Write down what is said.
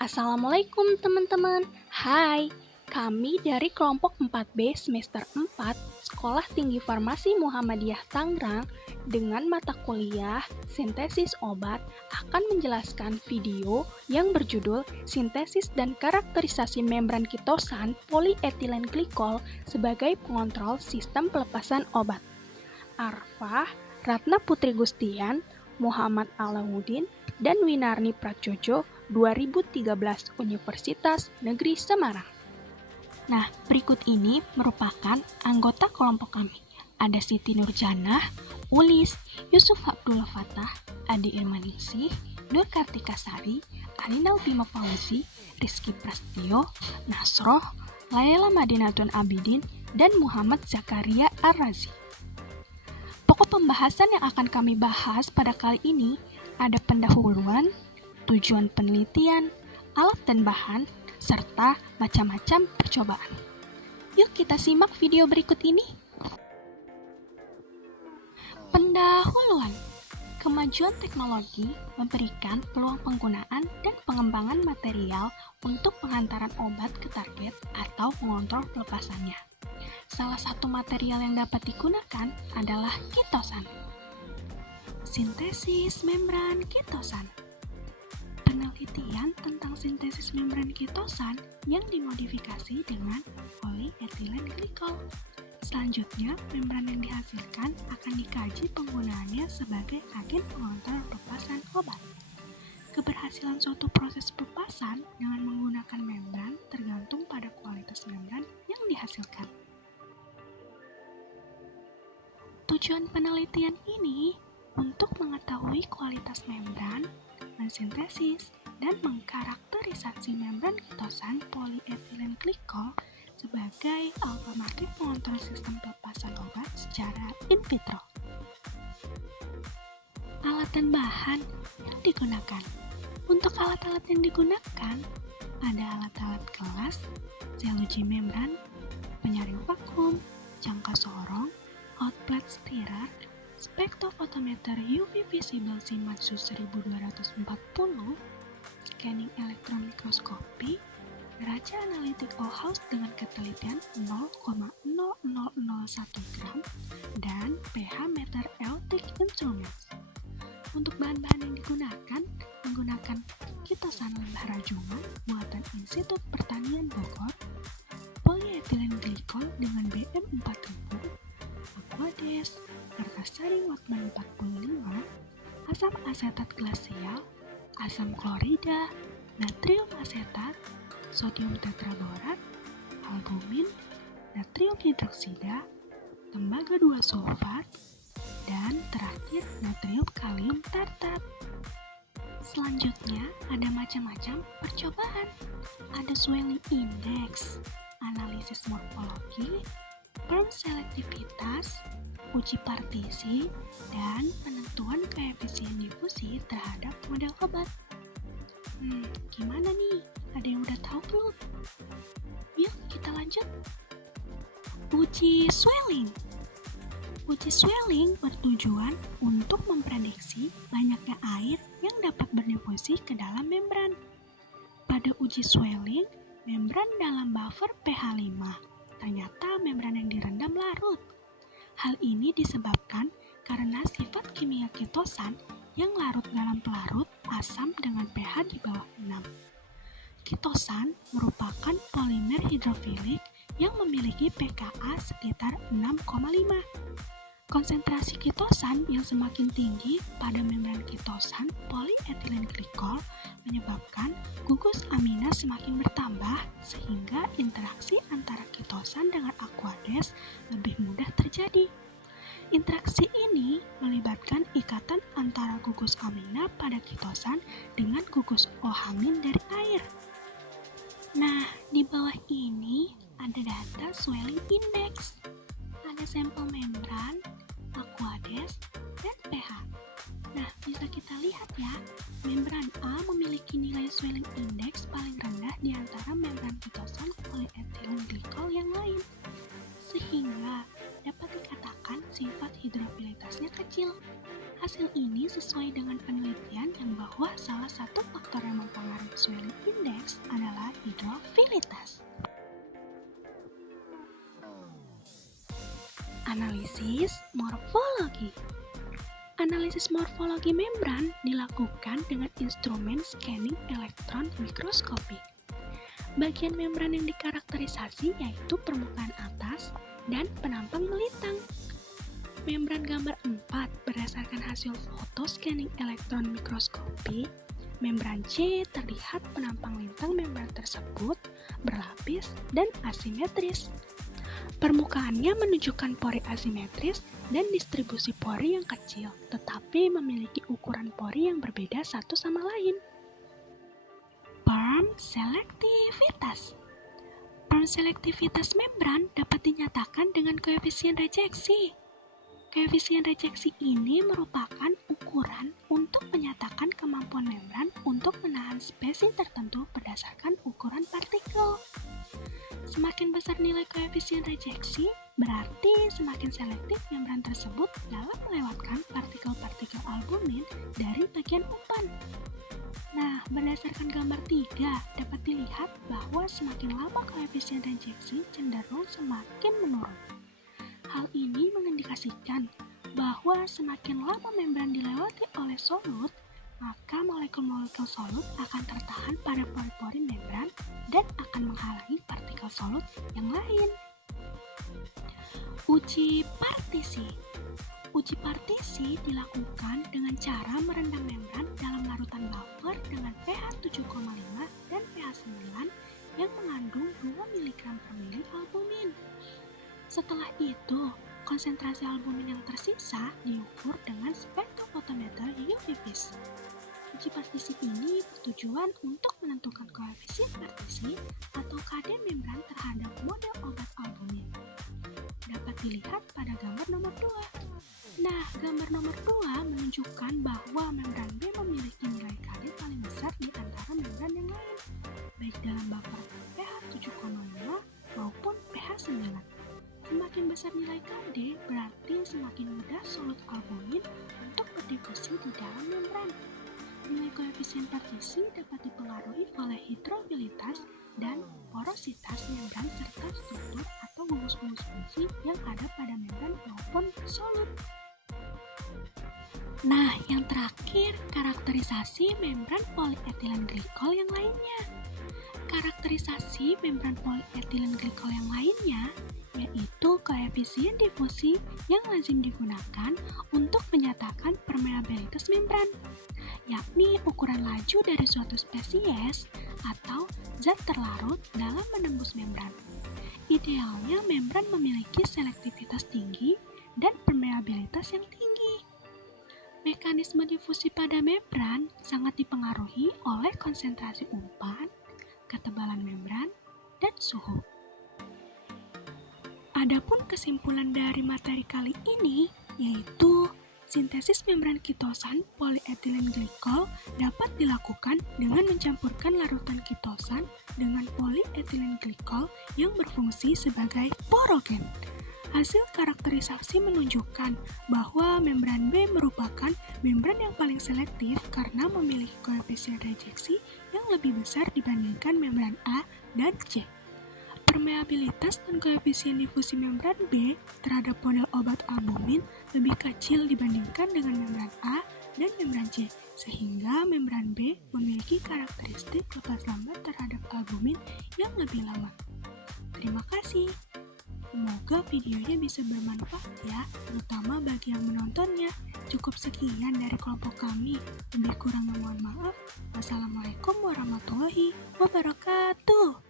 Assalamualaikum teman-teman. Hai, kami dari kelompok 4B semester 4 Sekolah Tinggi Farmasi Muhammadiyah Tangerang dengan mata kuliah Sintesis Obat akan menjelaskan video yang berjudul Sintesis dan Karakterisasi Membran Kitosan Polyethylene Glycol sebagai Pengontrol Sistem Pelepasan Obat. Arfah, Ratna Putri Gustian, Muhammad Alauddin, dan Winarni Prajojo 2013 Universitas Negeri Semarang. Nah, berikut ini merupakan anggota kelompok kami. Ada Siti Nurjanah, Ulis, Yusuf Abdullah Fatah, Adi Irmaningsih, Nur Kartika Sari, Arinal Bima Fauzi, Rizky Prastio, Nasroh, Laila Madinatun Abidin, dan Muhammad Zakaria Ar-Razi. Pokok pembahasan yang akan kami bahas pada kali ini ada pendahuluan, tujuan penelitian, alat dan bahan, serta macam-macam percobaan. Yuk kita simak video berikut ini. Pendahuluan. Kemajuan teknologi memberikan peluang penggunaan dan pengembangan material untuk penghantaran obat ke target atau mengontrol pelepasannya. Salah satu material yang dapat digunakan adalah kitosan. Sintesis membran kitosan. Penelitian tentang sintesis membran kitosan yang dimodifikasi dengan polyethylene glycol. Selanjutnya, membran yang dihasilkan akan dikaji penggunaannya sebagai agen pengontrol pelepasan obat. Keberhasilan suatu proses pelepasan dengan menggunakan membran tergantung pada kualitas membran yang dihasilkan. Tujuan penelitian ini untuk mengetahui kualitas membran, mensintesis, dan mengkarakterisasi membran kitosan polyethylene glycol sebagai alternatif pengontrol sistem pelepasan obat secara in vitro. Alat dan bahan yang digunakan. Untuk alat-alat yang digunakan, ada alat-alat kelas, sel uji membran, penyaring vakum, jangka sorong, hot plate stirrer, spektrofotometer UV visible Shimadzu 1240, scanning elektron mikroskopi, neraca analitik Bauhaus dengan ketelitian 0,0001 gram, dan pH meter Eltic Instruments. Untuk bahan-bahan yang digunakan, menggunakan kitosan limbah rajungan muatan Institut Pertanian Bogor, polyethylene glycol dengan BM4000, Aquades, kertas saring Wattmann 45, asam asetat glasial, asam klorida, natrium asetat, sodium tetraborat, albumin, natrium hidroksida, tembaga 2 sulfat, dan terakhir natrium kalium tartat. Selanjutnya ada macam-macam percobaan. Ada swelling index, analisis morfologi, perm selektivitas, uji partisi, dan penentuan koefisien difusi terhadap model obat. Gimana nih? Ada yang udah tahu belum? Yuk kita lanjut. Uji swelling. Uji swelling bertujuan untuk memprediksi banyaknya air yang dapat berdifusi ke dalam membran. Pada uji swelling, membran dalam buffer pH 5. Ternyata membran yang direndam larut. Hal ini disebabkan karena sifat kimia kitosan yang larut dalam pelarut asam dengan pH di bawah 6. Kitosan merupakan polimer hidrofilik yang memiliki pKa sekitar 6,5. Konsentrasi kitosan yang semakin tinggi pada membran kitosan polyethylene glycol menyebabkan gugus amina semakin bertambah sehingga interaksi antara kitosan dengan Aquades lebih mudah terjadi. Interaksi ini melibatkan ikatan antara gugus amina pada kitosan dengan gugus OH- dari air. Nah, di bawah ini ada data swelling index. Ada sampel membran, Aquades, dan pH. Nah, bisa kita lihat ya, membran A memiliki nilai swelling index paling rendah di antara membran kitosan polyethylene glycol yang lain, sehingga dapat dikatakan sifat hidrofilitasnya kecil. Hasil ini sesuai dengan penelitian yang bahwa salah satu faktor yang mempengaruhi terhadap swelling index adalah hidrofilitas. Analisis morfologi. Analisis morfologi membran dilakukan dengan instrumen scanning elektron mikroskopi. Bagian membran yang dikarakterisasi yaitu permukaan atas dan penampang melintang. Membran gambar 4 berdasarkan hasil foto scanning elektron mikroskopi, membran C terlihat penampang lintang membran tersebut berlapis dan asimetris. Permukaannya menunjukkan pori asimetris dan distribusi pori yang kecil, tetapi memiliki ukuran pori yang berbeda satu sama lain. Perm selektivitas. Perm selektivitas membran dapat dinyatakan dengan koefisien rejeksi. Koefisien rejeksi ini merupakan ukuran untuk menyatakan kemampuan membran untuk menahan spesies tertentu berdasarkan ukuran partikel. Semakin besar nilai koefisien rejeksi, berarti semakin selektif membran tersebut dalam melewatkan partikel-partikel albumin dari bagian umpan. Nah, berdasarkan gambar 3, dapat dilihat bahwa semakin lama koefisien rejeksi cenderung semakin menurun. Hal ini mengindikasikan bahwa semakin lama membran dilewati oleh solut, maka molekul-molekul solut akan tertahan pada pori-pori membran dan akan menghalangi partikel solut yang lain. Uji partisi. Uji partisi dilakukan dengan cara merendam membran dalam larutan buffer dengan pH 7,5 dan pH 9 yang mengandung 2 mg per mili albumin. Setelah itu, konsentrasi albumin yang tersisa diukur dengan spektrofotometer UV vis. Uji partisi ini bertujuan untuk menentukan koefisien partisi atau KD membran terhadap model obat albumin. Dapat dilihat pada gambar nomor 2. Nah, gambar nomor 2 menunjukkan bahwa membran B memiliki nilai KD paling besar di antara membran yang lain, baik dalam buffer pH 7,5 maupun pH 9. Semakin besar nilai KD, berarti semakin mudah solut albumin untuk berdifusi di dalam membran. Nilai koefisien partisi dapat dipengaruhi oleh hidrofilitas dan porositas membran serta struktur atau gugus-gugus fungsi yang ada pada membran maupun solut. Nah, yang terakhir, karakterisasi membran polyethylene glycol yang lainnya. Karakterisasi membran polyethylene glycol yang lainnya yaitu koefisien difusi yang lazim digunakan untuk menyatakan permeabilitas membran, yakni ukuran laju dari suatu spesies atau zat terlarut dalam menembus membran. Idealnya membran memiliki selektivitas tinggi dan permeabilitas yang tinggi. Mekanisme difusi pada membran sangat dipengaruhi oleh konsentrasi umpan, ketebalan membran, dan suhu. Adapun kesimpulan dari materi kali ini yaitu sintesis membran kitosan polyethylene glycol dapat dilakukan dengan mencampurkan larutan kitosan dengan polyethylene glycol yang berfungsi sebagai porogen. Hasil karakterisasi menunjukkan bahwa membran B merupakan membran yang paling selektif karena memiliki koefisien rejeksi yang lebih besar dibandingkan membran A dan C. Permeabilitas dan koefisien difusi membran B terhadap model obat albumin lebih kecil dibandingkan dengan membran A dan membran C, sehingga membran B memiliki karakteristik lepas lambat terhadap albumin yang lebih lama. Terima kasih. Semoga videonya bisa bermanfaat ya, terutama bagi yang menontonnya. Cukup sekian dari kelompok kami. Lebih kurangnya mohon maaf. Wassalamualaikum warahmatullahi wabarakatuh.